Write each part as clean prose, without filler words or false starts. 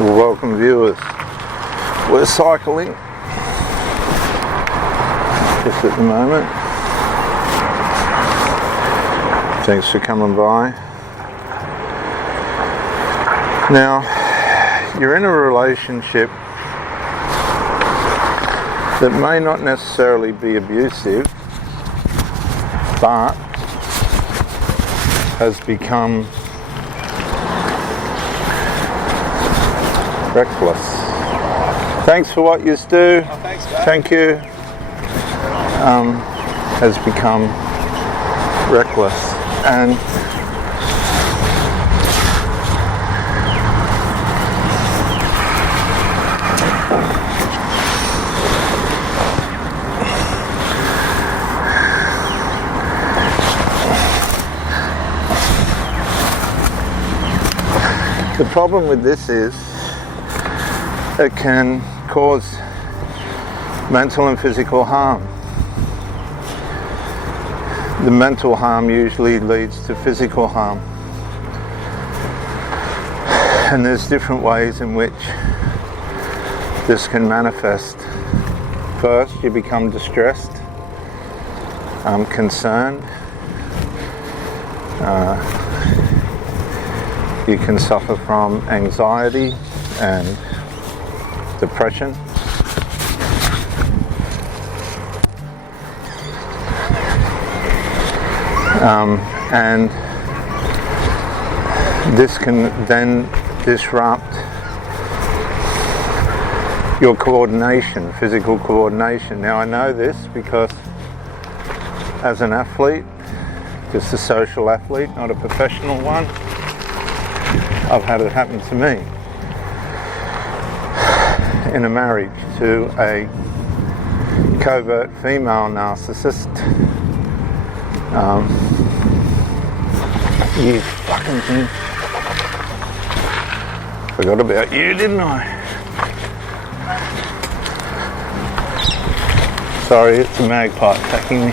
Welcome viewers. We're cycling just at the moment. Thanks for coming by. Now, you're in a relationship that may not necessarily be abusive, but has become reckless. Thanks for what you do. Oh, thanks, mate. Thank you. Has become reckless, and the problem with this is it can cause mental and physical harm. The mental harm usually leads to physical harm. And there's different ways in which this can manifest. First, you become distressed, concerned. You can suffer from anxiety and depression. And this can then disrupt your coordination, physical coordination. Now I know this because as an athlete, just a social athlete, not a professional one, I've had it happen to me in a marriage to a covert female narcissist. You fucking thing. Forgot about you, didn't I? Sorry, it's a magpie attacking me.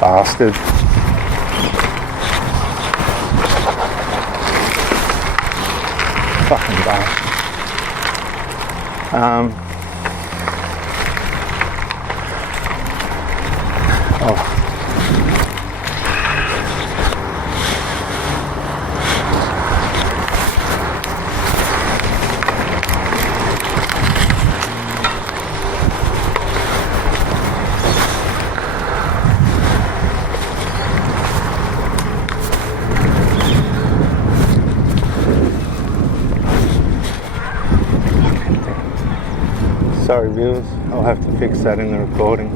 Bastard. Fucking bastard. Oh. Sorry viewers, I'll have to fix that in the recording.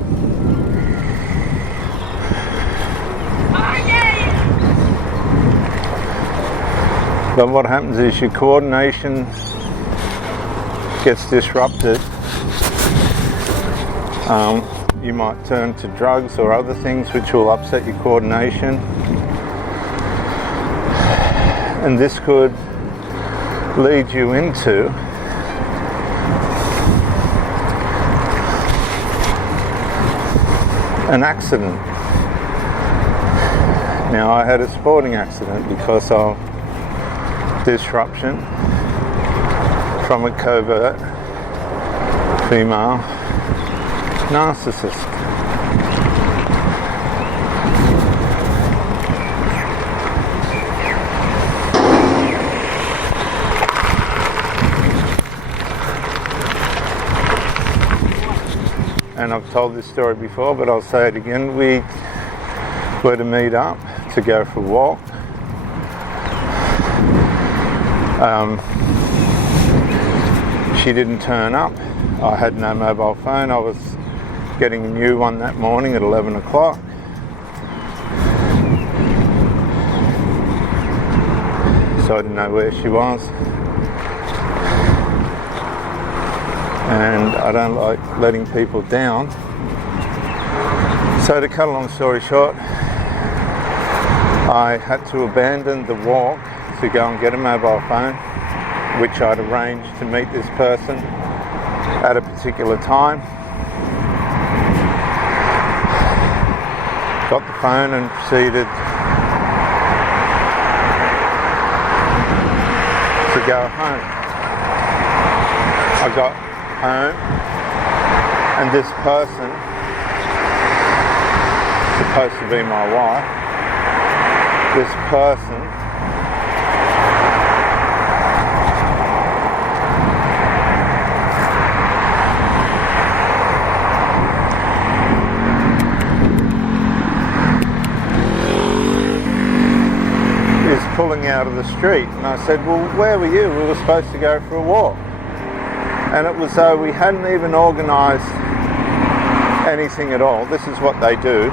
But what happens is your coordination gets disrupted. You might turn to drugs or other things which will upset your coordination. And this could lead you into an accident. Now I had a sporting accident because of disruption from a covert female narcissist. And I've told this story before, but I'll say it again. We were to meet up to go for a walk. She didn't turn up. I had no mobile phone. I was getting a new one that morning at 11 o'clock. So I didn't know where she was. And I don't like letting people down. So to cut a long story short, I had to abandon the walk to go and get a mobile phone, which I'd arranged to meet this person at a particular time. got the phone and proceeded to go home. I got home and this person, supposed to be my wife, this person is pulling out of the street, and I said, well, where were you? We were supposed to go for a walk. And it was though we hadn't even organised anything at all. This is what they do.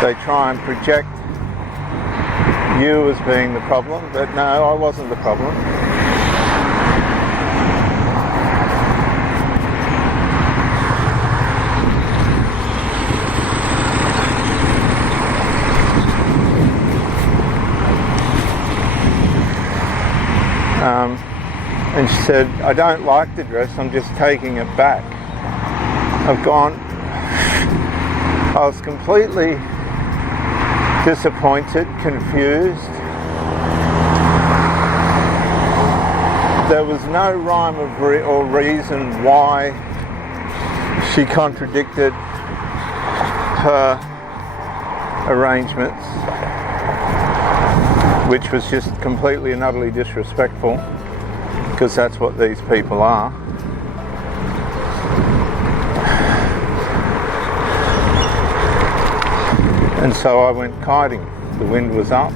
They try and project you as being the problem, but no, I wasn't the problem. And she said, I don't like the dress, I'm just taking it back. I've gone, I was completely disappointed, confused. There was no rhyme or reason why she contradicted her arrangements, which was just completely and utterly disrespectful, because that's what these people are. And so I went kiting. The wind was up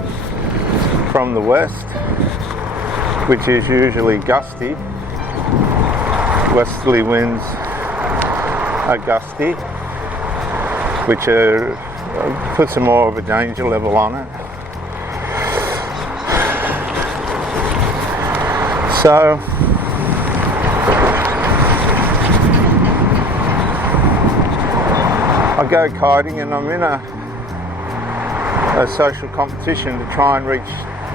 from the west, which is usually gusty. Westerly winds are gusty, which puts more of a danger level on it. So I go kiting, and I'm in a social competition to try and reach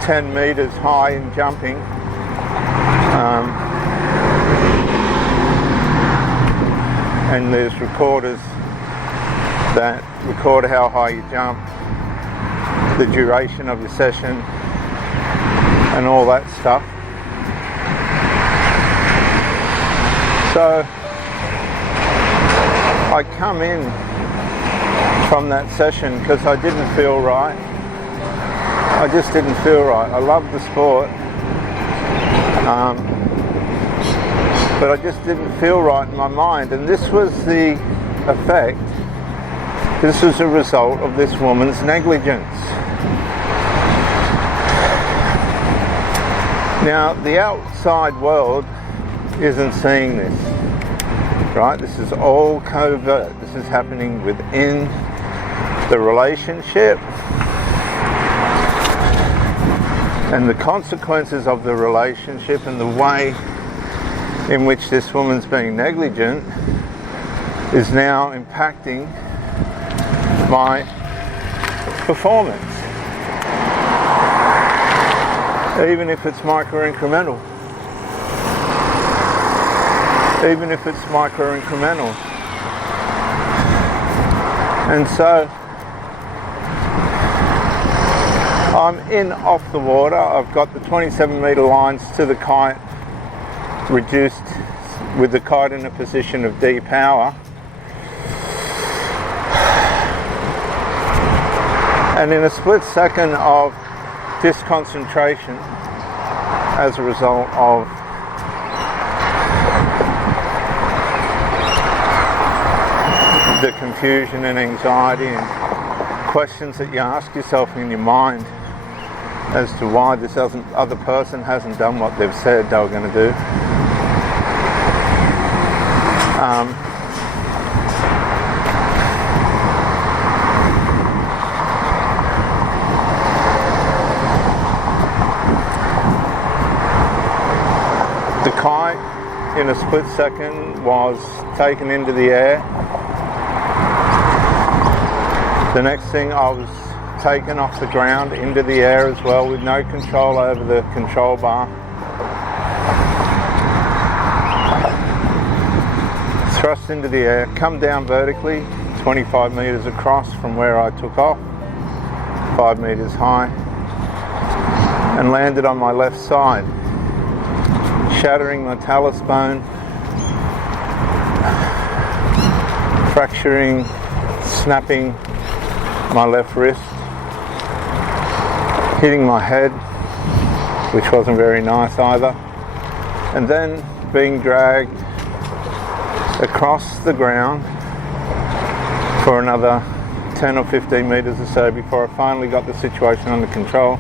10 metres high in jumping. And there's recorders that record how high you jump, the duration of your session, and all that stuff. So I come in from that session because I didn't feel right. I just didn't feel right. I love the sport, but I just didn't feel right in my mind. And this was the effect. This was a result of this woman's negligence. Now, the outside world isn't seeing this, right? This is all covert. This is happening within the relationship, and the consequences of the relationship and the way in which this woman's being negligent is now impacting my performance, even if it's micro-incremental. Even if it's micro-incremental. And so I'm in off the water. I've got the 27 metre lines to the kite reduced with the kite in a position of D power. And in a split second of disconcentration as a result of the confusion and anxiety and questions that you ask yourself in your mind as to why this other person hasn't done what they've said they were going to do. The kite in a split second was taken into the air. The next thing, I was taken off the ground into the air as well, with no control over the control bar. Thrust into the air, come down vertically, 25 metres across from where I took off, 5 metres high, and landed on my left side, shattering my talus bone, fracturing, snapping my left wrist, hitting my head, which wasn't very nice either, and then being dragged across the ground for another 10 or 15 metres or so before I finally got the situation under control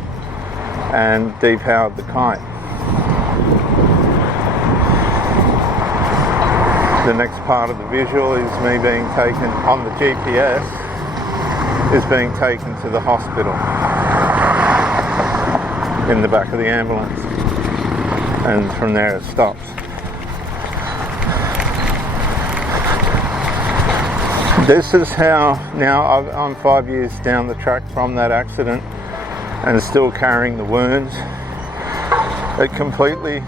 and depowered the kite. The next part of the visual is me being taken on the GPS, is being taken to the hospital in the back of the ambulance, and from there it stops. This is how, now I'm 5 years down the track from that accident and still carrying the wounds. It completely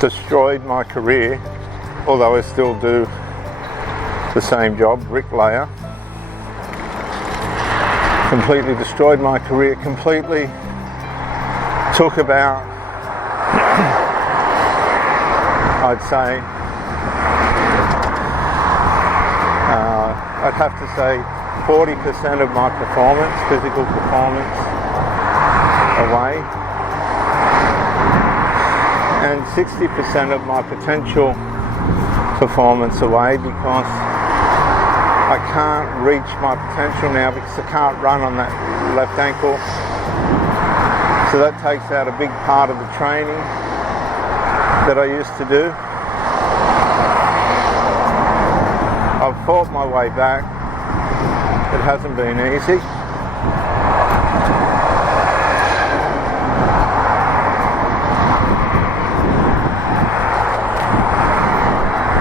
destroyed my career, although I still do the same job, bricklayer. Completely destroyed my career, completely took about, I'd say, I'd have to say 40% of my performance, physical performance, away, and 60% of my potential performance away, because I can't reach my potential now because I can't run on that left ankle. So that takes out a big part of the training that I used to do. I've fought my way back. It hasn't been easy.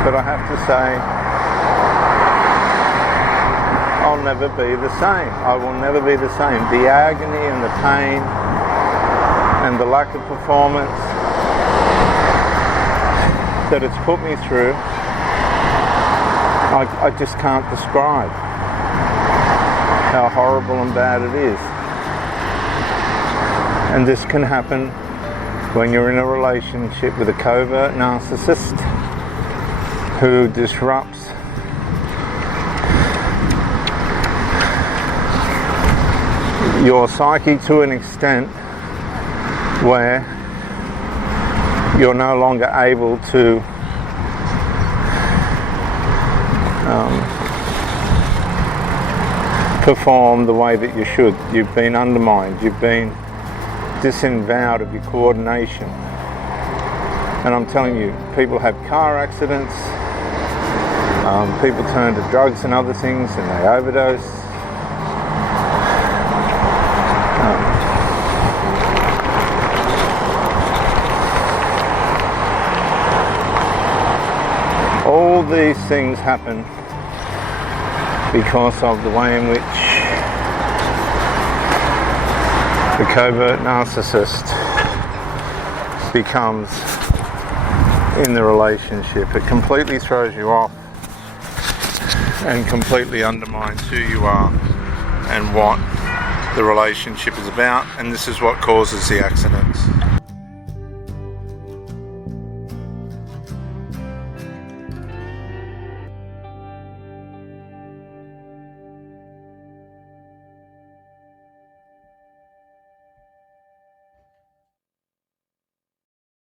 But I have to say, I'll never be the same. I will never be the same. The agony and the pain and the lack of performance that it's put me through, I just can't describe how horrible and bad it is. And this can happen when you're in a relationship with a covert narcissist who disrupts your psyche to an extent where you're no longer able to perform the way that you should. You've been undermined, you've been disemboweled of your coordination. And I'm telling you, people have car accidents, people turn to drugs and other things and they overdose. All these things happen because of the way in which the covert narcissist becomes in the relationship. It completely throws you off and completely undermines who you are and what the relationship is about, and this is what causes the accidents.